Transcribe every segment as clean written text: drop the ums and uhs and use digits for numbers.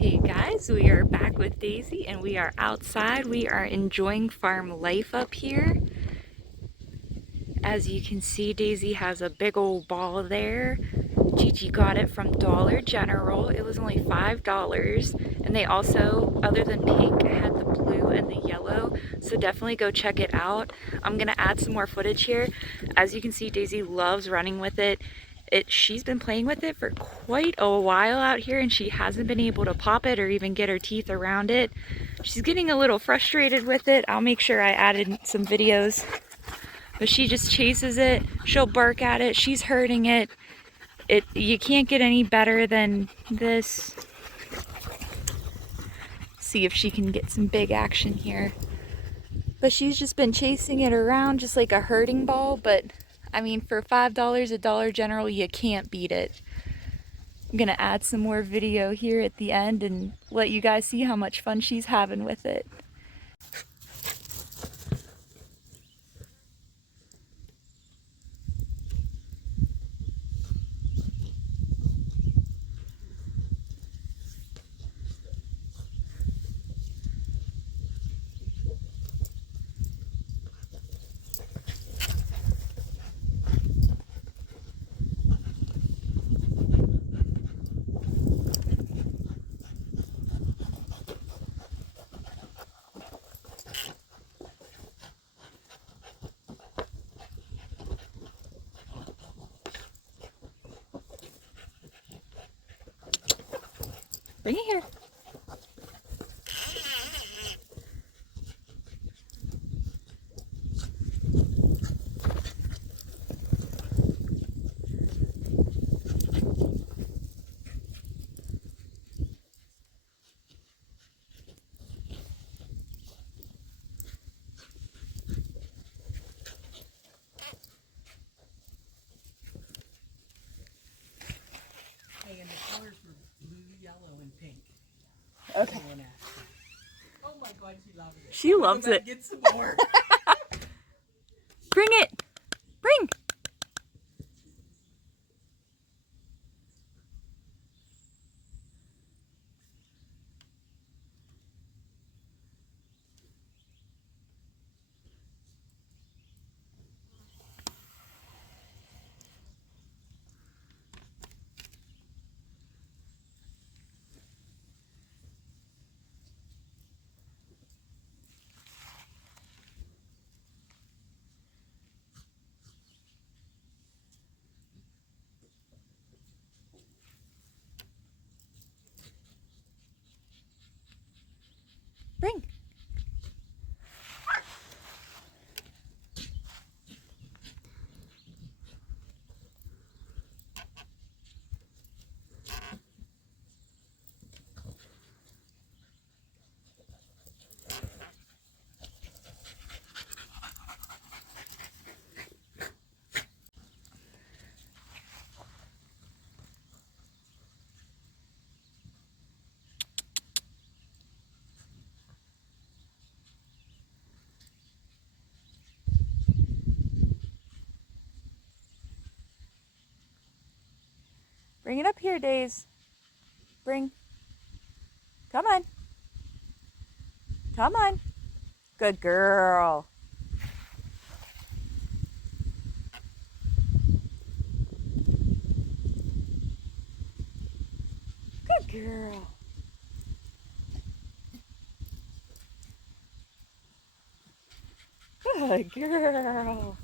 Hey guys, we are back with Daisy and we are outside. We are enjoying farm life up here. As you can see, Daisy has a big old ball there. Gigi got it from Dollar General. It was only $5. And they also, other than pink, had the blue and the yellow. So definitely go check it out. I'm gonna add some more footage here. As you can see, Daisy loves running with it. She's been playing with it for quite a while out here and she hasn't been able to pop it or even get her teeth around it. She's getting a little frustrated with it. I'll make sure I added some videos. But she just chases it. She'll bark at it. She's hurting it. You can't get any better than this. See if she can get some big action here. But she's just been chasing it around just like a herding ball, but I mean, for $5 at Dollar General, you can't beat it. I'm gonna add some more video here at the end and let you guys see how much fun she's having with it. Bring it here. And the colors were blue, yellow, and pink. Okay. Oh my God, she loves it. She loves it. Get some more. Bring it. Bring. Bring. Bring it up here, Days. Bring. Come on. Come on. Good girl. Good girl. Good girl.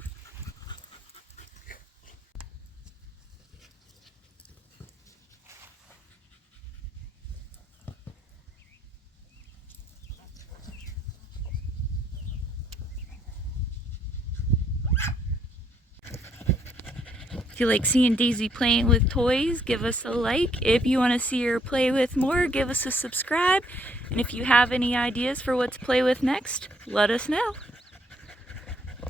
If you like seeing Daisy playing with toys, give us a like. If you want to see her play with more, give us a subscribe. And if you have any ideas for what to play with next, let us know.